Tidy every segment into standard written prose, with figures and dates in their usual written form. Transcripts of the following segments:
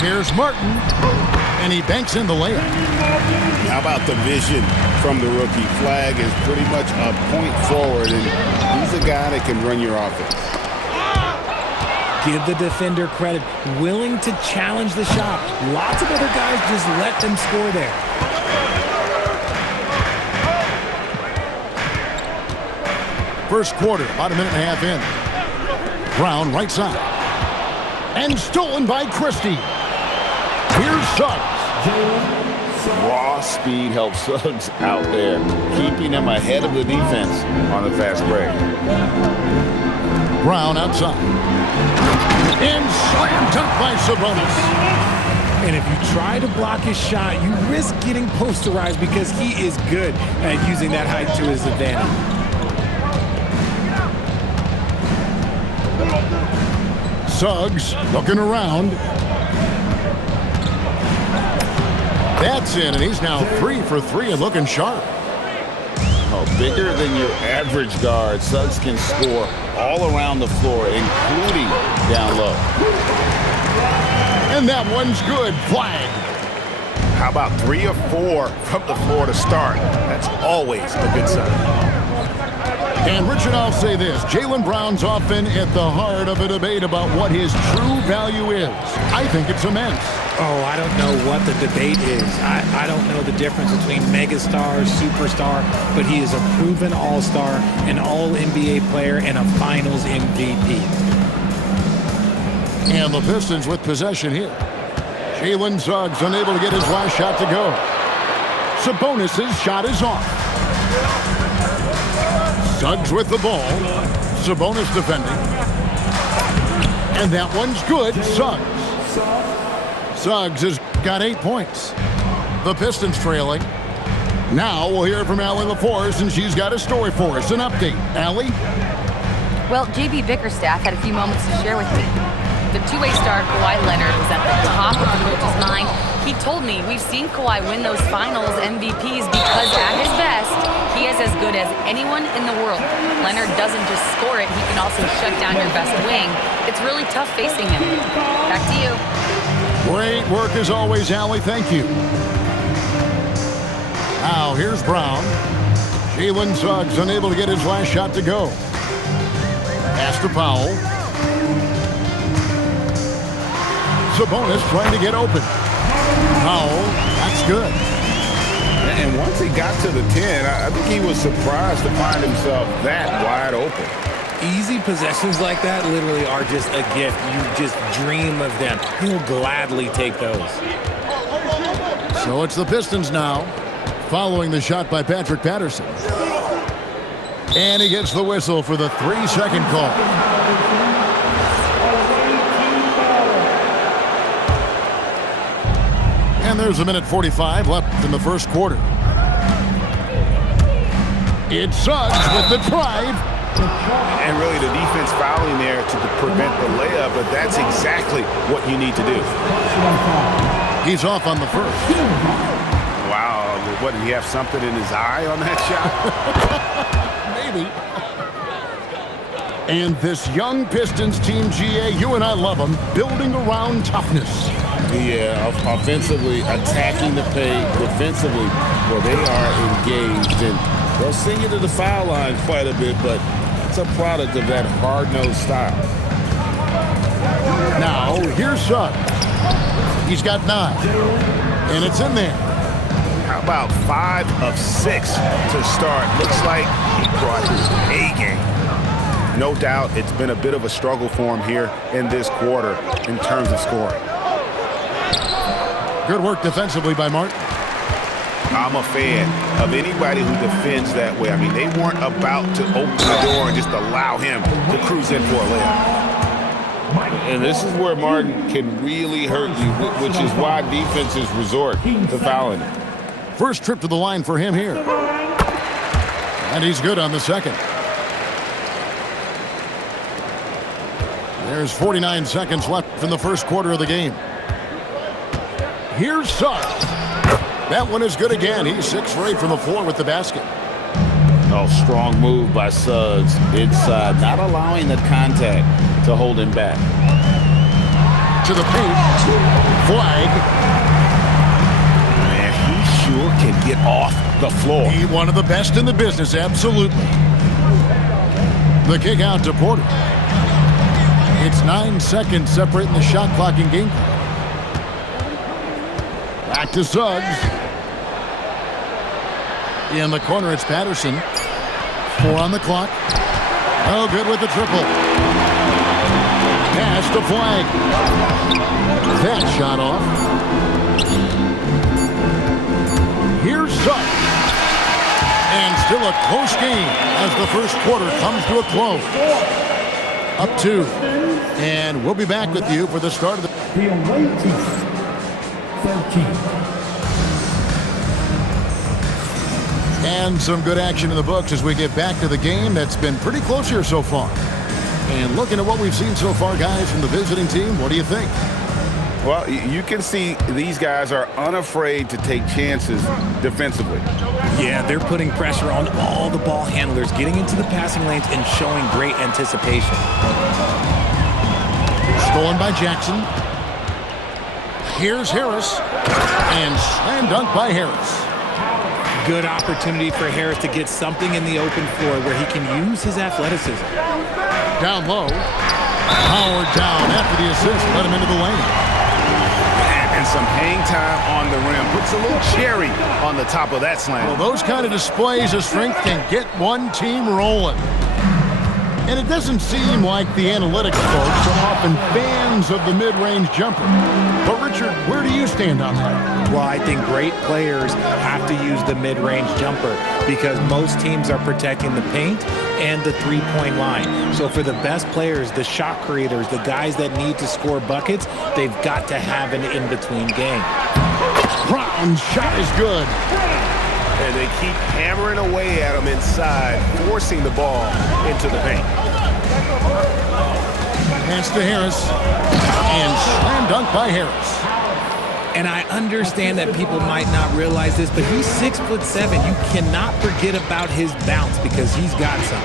Here's Martin, and he banks in the layup. How about the vision from the rookie? Flag is pretty much a point forward, and he's a guy that can run your offense. Give the defender credit, willing to challenge the shot. Lots of other guys just let them score there. First quarter, about a minute and a half in. Brown right side. And stolen by Christie. Here's Suggs. Raw speed helps Suggs out there, keeping him ahead of the defense on the fast break. Brown outside. And slam dunk by Sabonis. And if you try to block his shot, you risk getting posterized because he is good at using that height to his advantage. Suggs looking around. That's in, and he's now 3 for 3 and looking sharp. Oh, bigger than your average guard, Suggs can score all around the floor, including down low. And that one's good. Flag. How about 3 or 4 from the floor to start? That's always a good sign. And Richard, I'll say this. Jaylen Brown's often at the heart of a debate about what his true value is. I think it's immense. Oh, I don't know what the debate is. I don't know the difference between megastar, superstar, but he is a proven all-star, an all-NBA player, and a finals MVP. And the Pistons with possession here. Jalen Suggs unable to get his last shot to go. Sabonis' shot is off. Suggs with the ball. Sabonis defending. And that one's good. Suggs. Suggs has got 8 points. The Pistons trailing. Now we'll hear from Allie LaForce, and she's got a story for us. An update. Allie? Well, JB Bickerstaff had a few moments to share with me. The two-way star Kawhi Leonard was at the top of the coach's mind. He told me we've seen Kawhi win those finals MVPs because at his best, he is as good as anyone in the world. Leonard doesn't just score it, he can also shut down your best wing. It's really tough facing him. Back to you. Great work as always, Allie. Thank you. Now, here's Brown. Jalen Suggs unable to get his last shot to go. Pass to Powell. Sabonis trying to get open. Powell, that's good. And once he got to the 10, I think he was surprised to find himself that wide open. Easy possessions like that literally are just a gift. You just dream of them. He'll gladly take those. So it's the Pistons now, following the shot by Patrick Patterson. And he gets the whistle for the 3-second call. And there's a minute 45 left in the first quarter. It's Suggs with the drive. And really the defense fouling there to prevent the layup, but that's exactly what you need to do. He's off on the first. Wow, what, did he have something in his eye on that shot? Maybe. And this young Pistons team, GA, you and I love them, building around toughness. Yeah, offensively, attacking the paint, defensively, well, they are engaged, and they'll sing you to the foul line quite a bit, but it's a product of that hard-nosed style. Now, here's Suggs. He's got 9, and it's in there. How about 5 of 6 to start? Looks like he brought his A game. No doubt it's been a bit of a struggle for him here in this quarter in terms of scoring. Good work defensively by Martin. I'm a fan of anybody who defends that way. I mean, they weren't about to open the door and just allow him to cruise in for a layup. And this is where Martin can really hurt you, which is why defenses resort to fouling. First trip to the line for him here. And he's good on the second. There's 49 seconds left in the first quarter of the game. Here's Suggs. That one is good again. He's 6 for 8 from the floor with the basket. Oh, strong move by Suggs inside, not allowing the contact to hold him back. to the paint. Flag. Man, he sure can get off the floor. He one of the best in the business, absolutely. The kick out to Porter. It's 9 seconds separating the shot clock and game clock. Back to Suggs. In the corner, it's Patterson. 4 on the clock. Oh, good with the triple. Pass to Flag. That shot off. Here's Suggs. And still a close game as the first quarter comes to a close. Up 2. And we'll be back with you for the start of the... 13. And some good action in the books as we get back to the game that's been pretty close here so far. And looking at what we've seen so far, guys, from the visiting team, what do you think? Well, you can see these guys are unafraid to take chances defensively. Yeah, they're putting pressure on all the ball handlers, getting into the passing lanes and showing great anticipation. Stolen by Jackson. Here's Harris. And slam dunk by Harris. Good opportunity for Harris to get something in the open floor where he can use his athleticism. Down low. Howard down after the assist. Let him into the lane. And some hang time on the rim. Puts a little cherry on the top of that slam. Well, those kind of displays of strength can get one team rolling. And it doesn't seem like the analytics folks are often fans of the mid-range jumper. But, Richard, where do you stand on that? Well, I think great players have to use the mid-range jumper because most teams are protecting the paint and the three-point line. So for the best players, the shot creators, the guys that need to score buckets, they've got to have an in-between game. Brown's shot is good. And they keep hammering away at him inside, forcing the ball into the paint. Pass to Harris. And slam dunk by Harris. And I understand that people might not realize this, but he's 6'7". You cannot forget about his bounce because he's got some.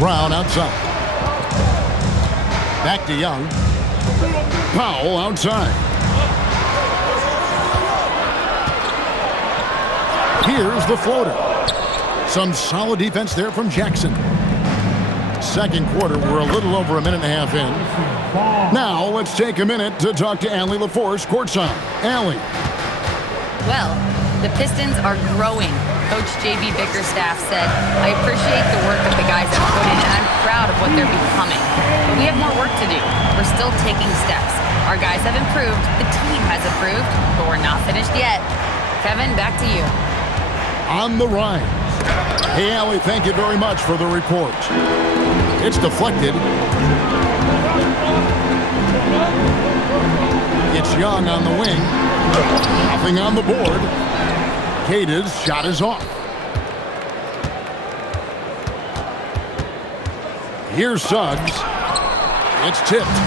Brown outside. Back to Young. Powell outside. Here's the floater. Some solid defense there from Jackson. Second quarter, we're a little over a minute and a half in. Now, let's take a minute to talk to Allie LaForce courtside. Allie. Well, the Pistons are growing. Coach J.B. Bickerstaff said, I appreciate the work that the guys have put in, and I'm proud of what they're becoming. But we have more work to do. We're still taking steps. Our guys have improved, the team has improved, but we're not finished yet. Kevin, back to you. On the rise. Hey, Allie, thank you very much for the report. It's deflected. It's Young on the wing. Nothing on the board. Cade's shot is off. Here's Suggs. It's tipped.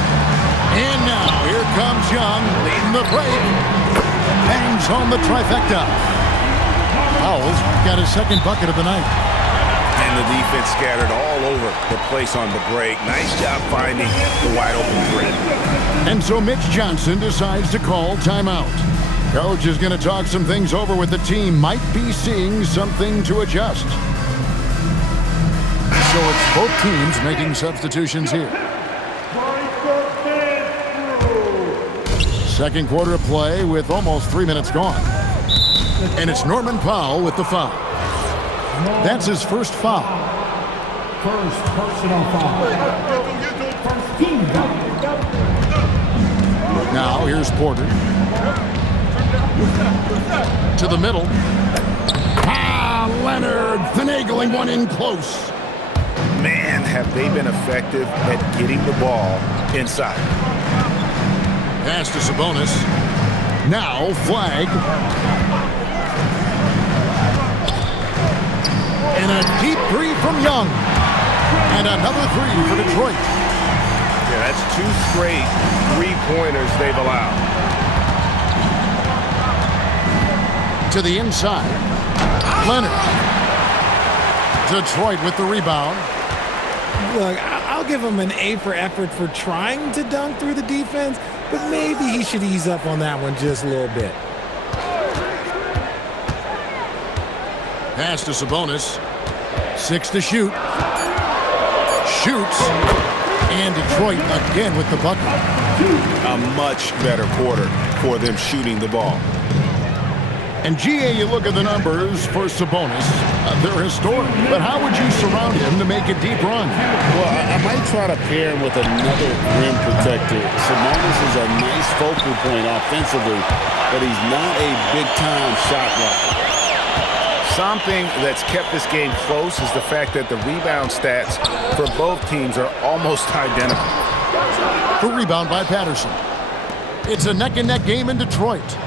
And now here comes Young leading the break. Bangs home the trifecta. Powell's got his second bucket of the night. And the defense scattered all over the place on the break. Nice job finding the wide open three. And so Mitch Johnson decides to call timeout. Coach is going to talk some things over with the team. Might be seeing something to adjust. So it's both teams making substitutions here. Second quarter of play with almost 3 minutes gone. And it's Norman Powell with the foul. That's his first foul. First personal foul. First team foul. Now here's Porter. To the middle. Leonard finagling one in close. Man, have they been effective at getting the ball inside. Pass to Sabonis. Now Flag. And a deep three from Young. And another three for Detroit. Yeah, that's 2 straight three-pointers they've allowed. To the inside. Leonard. Detroit with the rebound. Look, I'll give him an A for effort for trying to dunk through the defense, but maybe he should ease up on that one just a little bit. Pass to Sabonis. 6 to shoot. Shoots. And Detroit again with the bucket. A much better quarter for them shooting the ball. And GA, you look at the numbers for Sabonis. They're historic. But how would you surround him to make a deep run? Well, I might try to pair him with another rim protector. Sabonis is a nice focal point offensively, but he's not a big-time shot blocker. Something that's kept this game close is the fact that the rebound stats for both teams are almost identical. The rebound by Patterson. It's a neck-and-neck game in Detroit.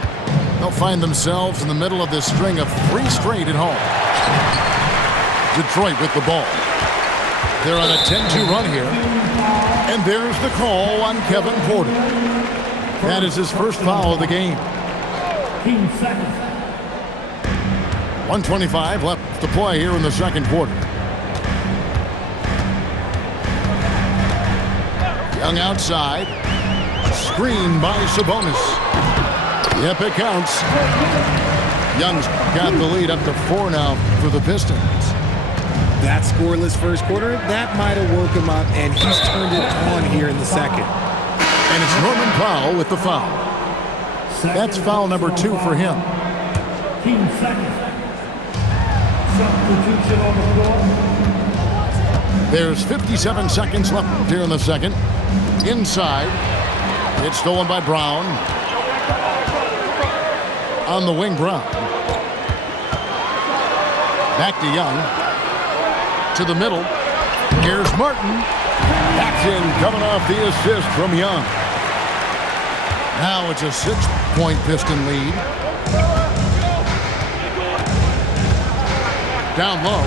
They'll find themselves in the middle of this string of 3 straight at home. Detroit with the ball. They're on a 10-2 run here. And there's the call on Kevin Porter. That is his first foul of the game. 15 seconds. 1:25 left to play here in the second quarter. Young outside. Screen by Sabonis. Yep, it counts. Young's got the lead up to 4 now for the Pistons. That scoreless first quarter, that might have woke him up, and he's turned it on here in the second. And it's Norman Powell with the foul. That's foul number 2 for him. 15 seconds. Substitution on the floor. There's 57 seconds left here in the second. Inside. It's stolen by Brown. On the wing, Brown. Back to Young. To the middle. Here's Martin. Back in, coming off the assist from Young. Now it's a 6-point Piston lead. Down low.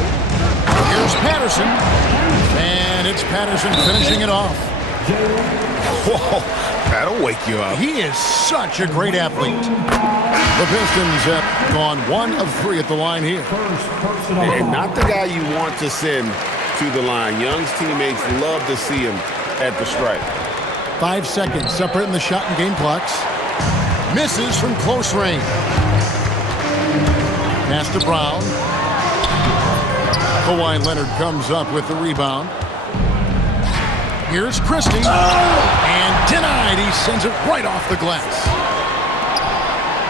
Here's Patterson. And it's Patterson finishing it off. Whoa, that'll wake you up. He is such a great athlete. The Pistons have gone 1 of 3 at the line here. And not the guy you want to send to the line. Young's teammates love to see him at the stripe. 5 seconds separating the shot and game clocks. Misses from close range. Pass to Brown. Kawhi Leonard comes up with the rebound. Here's Christie. And denied. He sends it right off the glass.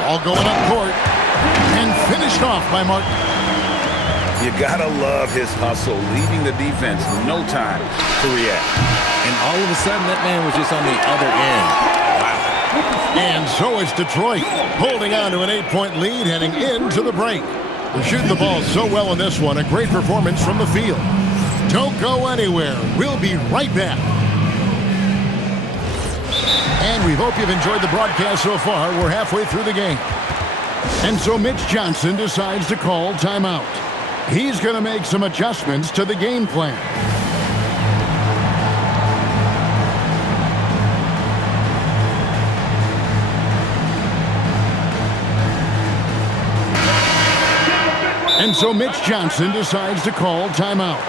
All going up court. And finished off by Martin. You gotta love his hustle, leaving the defense no time to react. And all of a sudden, that man was just on the other end. Wow. And so is Detroit, holding on to an 8-point lead heading into the break. They're shooting the ball so well in this one. A great performance from the field. Don't go anywhere. We'll be right back. And we hope you've enjoyed the broadcast so far. We're halfway through the game. And so Mitch Johnson decides to call timeout. He's going to make some adjustments to the game plan. And so Mitch Johnson decides to call timeout.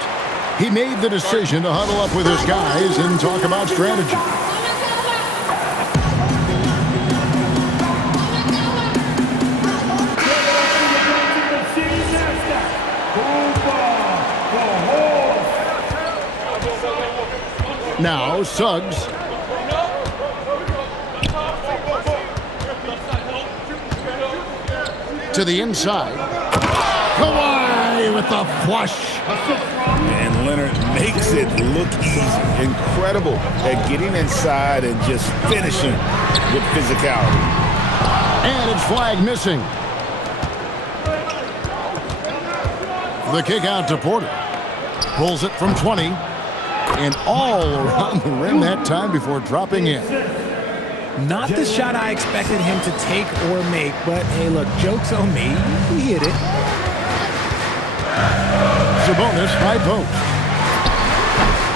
He made the decision to huddle up with his guys and talk about strategy. Now, Suggs. To the inside. Kawhi with the flush. And Leonard makes it look easy. Incredible at getting inside and just finishing with physicality. And it's flag missing. The kick out to Porter. Pulls it from 20. And all around the rim that time before dropping in. Not the shot I expected him to take or make, but hey, look, joke's on me. He hit it. Sabonis, high post.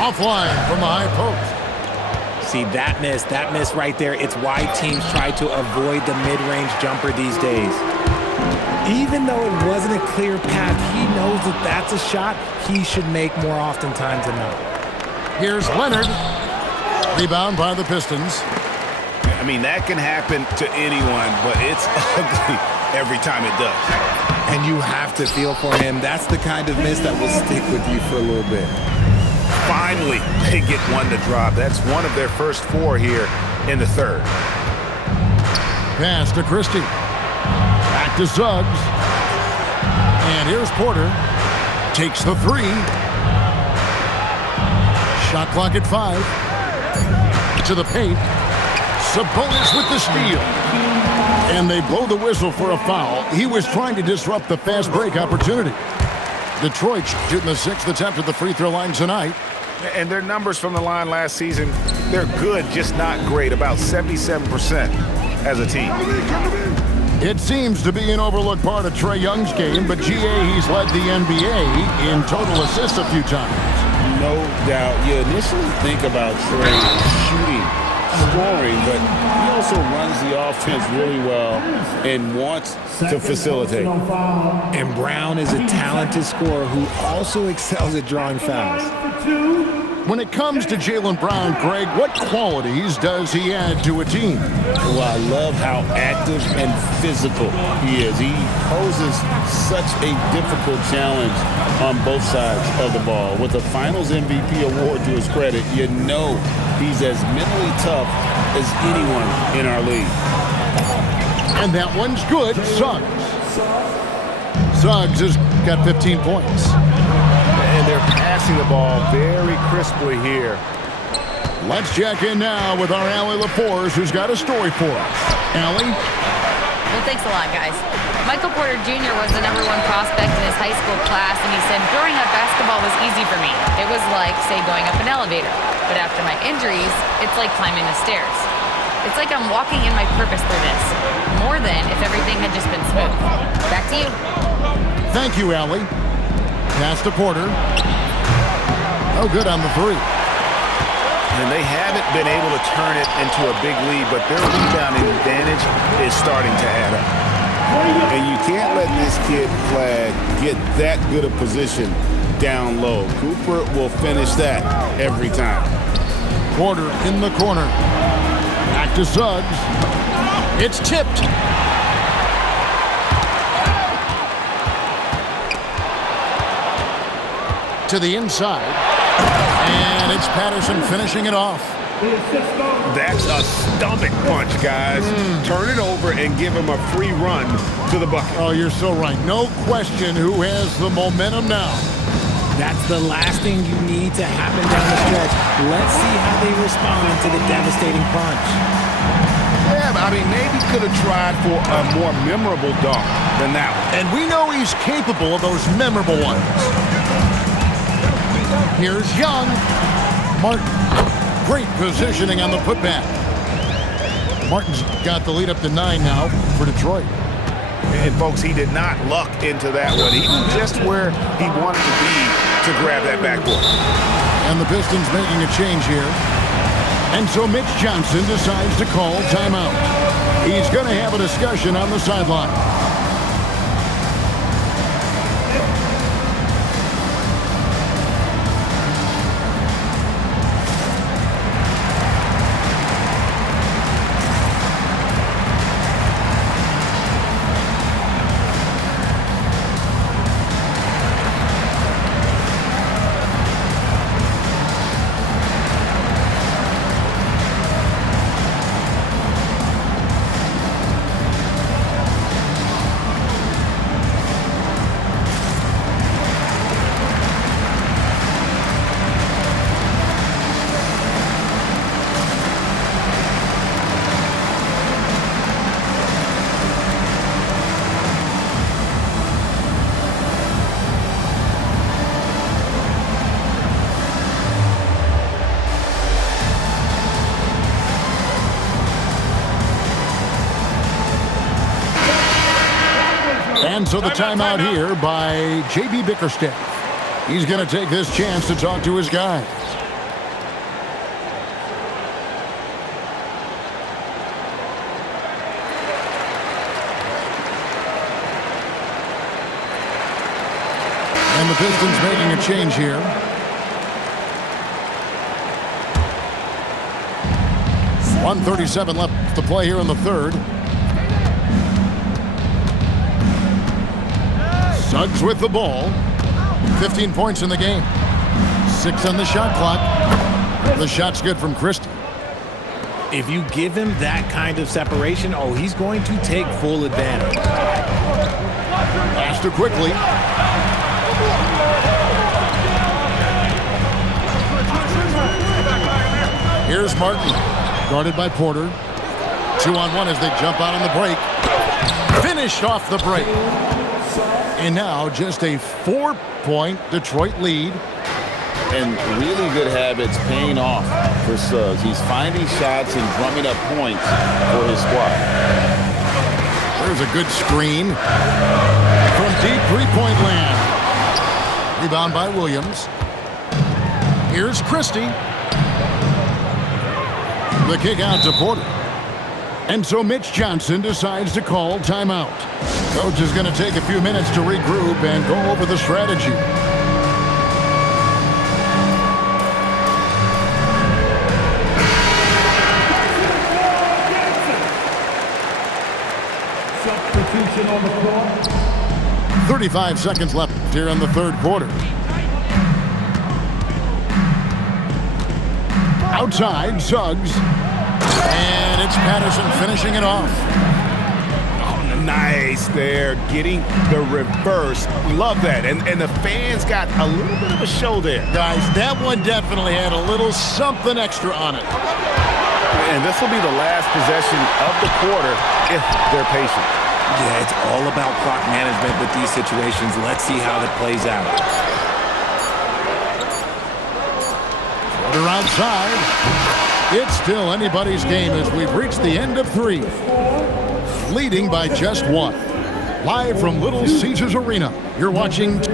Offline from the high post. See, that miss right there, it's why teams try to avoid the mid-range jumper these days. Even though it wasn't a clear path, he knows that that's a shot he should make more oftentimes than not. Here's Leonard. Rebound by the Pistons. I mean, that can happen to anyone, but it's ugly every time it does. And you have to feel for him. That's the kind of miss that will stick with you for a little bit. Finally, they get one to drop. That's one of their first 4 here in the third. Pass to Christie. Back to Suggs. And here's Porter. Takes the 3. Shot clock at 5. To the paint. Sabonis with the steal. And they blow the whistle for a foul. He was trying to disrupt the fast break opportunity. Detroit shooting the 6th attempt at the free throw line tonight. And their numbers from the line last season, they're good, just not great. About 77% as a team. It seems to be an overlooked part of Trae Young's game, but GA, he's led the NBA in total assists a few times. No doubt. You initially think about Trae shooting, scoring, but he also runs the offense really well and wants to facilitate. And Brown is a talented scorer who also excels at drawing fouls. When it comes to Jaylen Brown, Greg, what qualities does he add to a team? Well, I love how active and physical he is. He poses such a difficult challenge on both sides of the ball. With the Finals MVP award to his credit, you know he's as mentally tough as anyone in our league. And that one's good. Suggs has got 15 points. And they're passing the ball very crisply here. Let's check in now with our Allie LaForce, who's got a story for us. Allie? Well, thanks a lot, guys. Michael Porter Jr. was the #1 prospect in his high school class, and he said, growing up, basketball was easy for me. It was like, say, going up an elevator. But after my injuries, it's like climbing the stairs. It's like I'm walking in my purpose through this, more than if everything had just been smooth. Back to you. Thank you, Allie. Pass to Porter. Oh, good on the 3. And they haven't been able to turn it into a big lead, but their rebounding advantage is starting to add up. And you can't let this kid Flag get that good a position down low. Cooper will finish that every time. Porter in the corner. Back to Suggs. It's tipped. To the inside. And it's Patterson finishing it off. That's a stomach punch, guys. Turn it over and give him a free run to the bucket. Oh, you're so right. No question who has the momentum now. That's the last thing you need to happen down the stretch. Let's see how they respond to the devastating punch. Yeah, I mean, maybe could have tried for a more memorable dunk than that one. And we know he's capable of those memorable ones. Here's Young. Martin. Great positioning on the putback. Martin's got the lead up to 9 now for Detroit. And, folks, he did not luck into that one. He was just where he wanted to be to grab that backboard. And the Pistons making a change here. And so Mitch Johnson decides to call timeout. He's going to have a discussion on the sideline. And so the timeout here by J.B. Bickerstaff. He's going to take this chance to talk to his guys. And the Pistons making a change here. .137 left off the play here in the third. Suggs with the ball. 15 points in the game. 6 on the shot clock. The shot's good from Christie. If you give him that kind of separation, oh, he's going to take full advantage. Pass to quickly. Here's Martin, guarded by Porter. 2-on-1 as they jump out on the break. Finished off the break. And now just a 4-point Detroit lead. And really good habits paying off for Suggs. He's finding shots and drumming up points for his squad. There's a good screen from deep three-point land. Rebound by Williams. Here's Christie. The kick out to Porter. And so Mitch Johnson decides to call timeout. Coach is going to take a few minutes to regroup and go over the strategy. Substitution on the floor. 35 seconds left here in the third quarter. Outside, Suggs. And it's Patterson finishing it off. Oh, nice there. Getting the reverse. Love that. And the fans got a little bit of a show there. Guys, that one definitely had a little something extra on it. And this will be the last possession of the quarter if they're patient. Yeah, it's all about clock management with these situations. Let's see how that plays out. Porter outside. It's still anybody's game as we've reached the end of 3. Leading by just 1. Live from Little Caesars Arena, you're watching 43.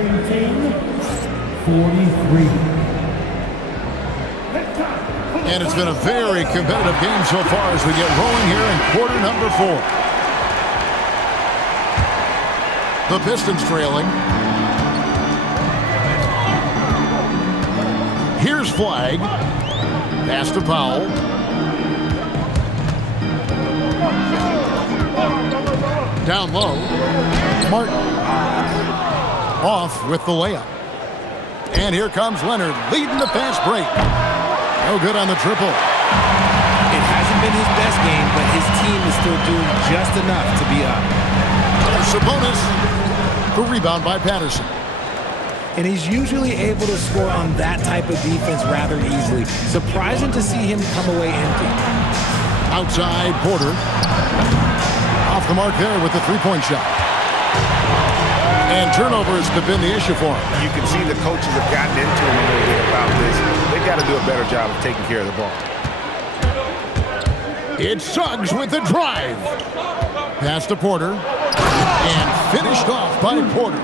And it's been a very competitive game so far as we get rolling here in quarter number 4. The Pistons trailing. Here's Flag. Pass to Powell. Down low. Martin. Off with the layup. And here comes Leonard leading the fast break. No good on the triple. It hasn't been his best game, but his team is still doing just enough to be up. Sabonis. The rebound by Patterson. And he's usually able to score on that type of defense rather easily. Surprising to see him come away empty. Outside, Porter. Off the mark there with the three-point shot. And turnovers have been the issue for him. You can see the coaches have gotten into him a little bit about this. They've got to do a better job of taking care of the ball. It's Suggs with the drive. Pass to Porter. And finished off by Porter.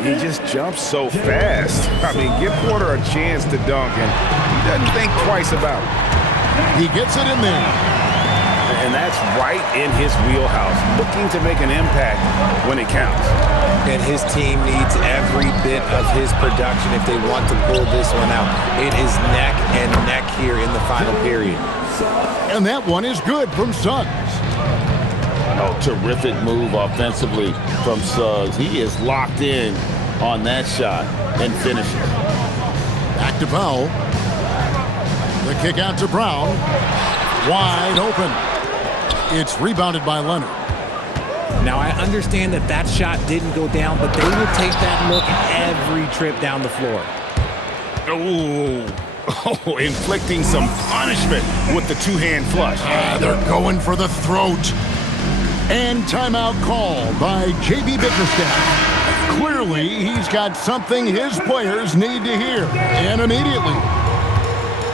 He just jumps so fast. I mean, give Porter a chance to dunk, and he doesn't think twice about it. He gets it in there. And that's right in his wheelhouse, looking to make an impact when it counts. And his team needs every bit of his production if they want to pull this one out. It is neck and neck here in the final period. And that one is good from Suggs. Oh, terrific move offensively from Suggs. He is locked in on that shot and finishes. Back to Powell. The kick out to Brown. Wide open. It's rebounded by Leonard. Now, I understand that that shot didn't go down, but they will take that look every trip down the floor. Oh, inflicting some punishment with the two-hand flush. They're going for the throat. And timeout call by J.B. Bickerstaff. Clearly, he's got something his players need to hear, and immediately.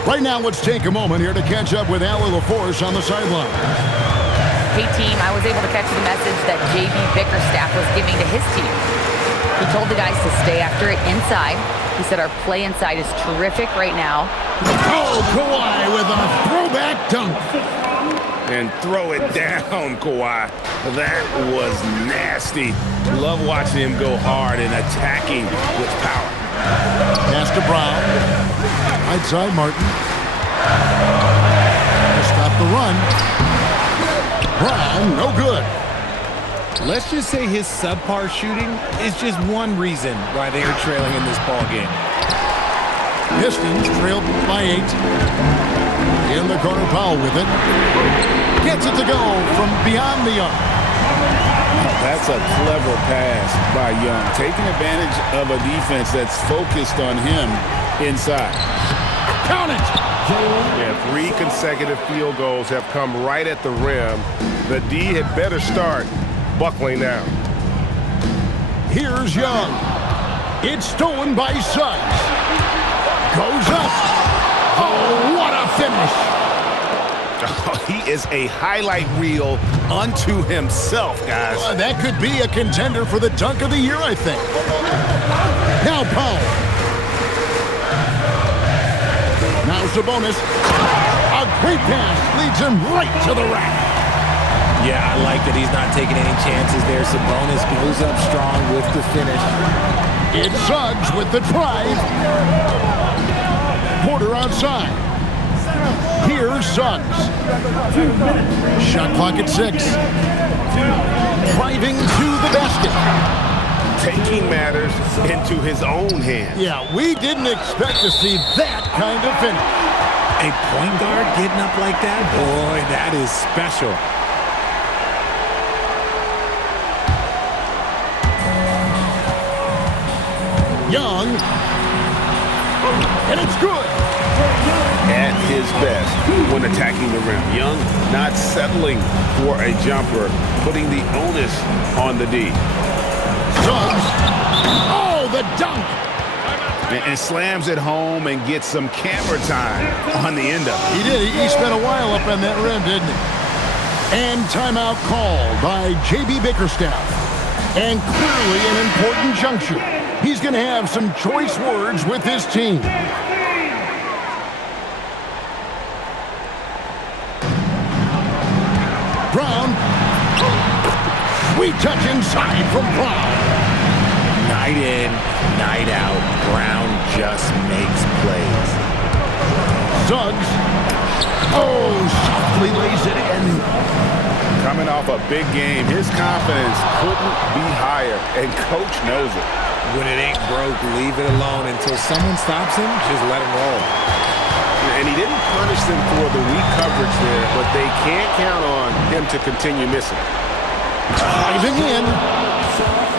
Right now, let's take a moment here to catch up with Allie LaForce on the sideline. Hey, team, I was able to catch the message that J.B. Bickerstaff was giving to his team. He told the guys to stay after it inside. He said our play inside is terrific right now. Oh, Kawhi with a throwback dunk. And throw it down, Kawhi. That was nasty. Love watching him go hard and attacking with power. Pass to Brown. Right side, Martin. To stop the run. Brown, no good. Let's just say his subpar shooting is just one reason why they are trailing in this ball game. Pistons trailed by 8. In the corner, Powell with it. Gets it to go from beyond the arc. That's a clever pass by Young, taking advantage of a defense that's focused on him inside. Count it! Yeah, 3 consecutive field goals have come right at the rim. The D had better start buckling down. Here's Young. It's stolen by Suggs. Goes up. Oh, what a finish! He is a highlight reel unto himself, guys. That could be a contender for the dunk of the year, I think. Now Powell. Now Sabonis. A great pass leads him right to the rack. Yeah, I like that he's not taking any chances there. Sabonis goes up strong with the finish. It's Suggs with the drive. Porter outside. Here's Suggs. Shot clock at 6. Driving to the basket. Taking matters into his own hands. Yeah, we didn't expect to see that kind of finish. A point guard getting up like that? Boy, that is special. Young. And it's good. At his best when attacking the rim. Young not settling for a jumper, putting the onus on the D. Suggs. Oh, the dunk. And slams it home and gets some camera time on the end of it. He did. He spent a while up on that rim, didn't he? And timeout called by J.B. Bickerstaff. And clearly an important juncture. He's going to have some choice words with his team. Brown. Sweet touch inside from Brown. Night in, night out, Brown just makes plays. Suggs. Oh, softly lays it in. Coming off a big game, his confidence couldn't be higher, and coach knows it. When it ain't broke, leave it alone until someone stops him, just let him roll. And he didn't punish them for the weak coverage there, but they can't count on him to continue missing. Driving in.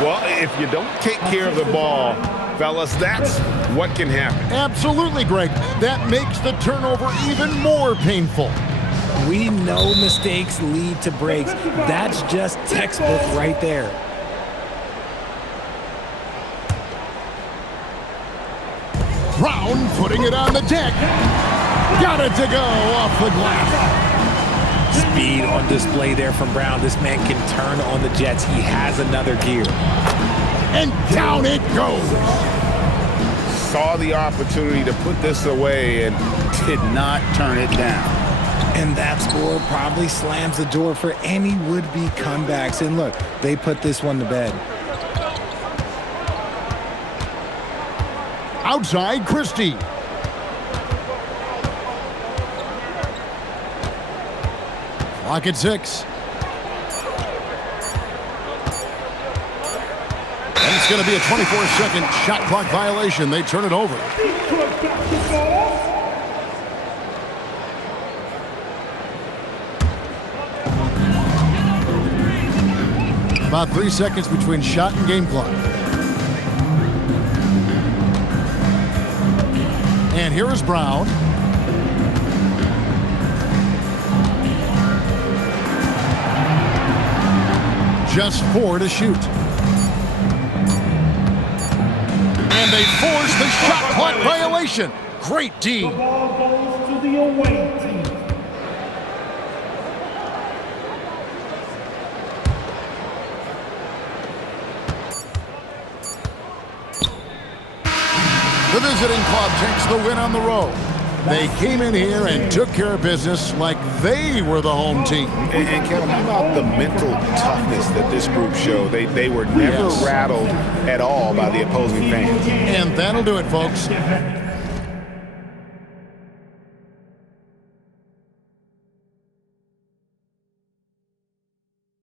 Well, if you don't take care of the ball, fellas, that's what can happen. Absolutely, Greg. That makes the turnover even more painful. We know mistakes lead to breaks. That's just textbook right there. Brown putting it on the deck. Got it to go off the glass. Speed on display there from Brown. This man can turn on the Jets. He has another gear. And down it goes. Saw the opportunity to put this away and did not turn it down. And that score probably slams the door for any would-be comebacks. And look, they put this one to bed. Outside, Christie. Clock at 6. And it's going to be a 24-second shot clock violation. They turn it over. About 3 seconds between shot and game clock. And here is Brown. Just 4 to shoot. And they force the shot clock violation. Great D. The ball goes to the away team. The visiting club takes the win on the road. They came in here and took care of business like they were the home team. And Kevin, how about the mental toughness that this group showed? They were never rattled at all by the opposing fans. And that'll do it, folks.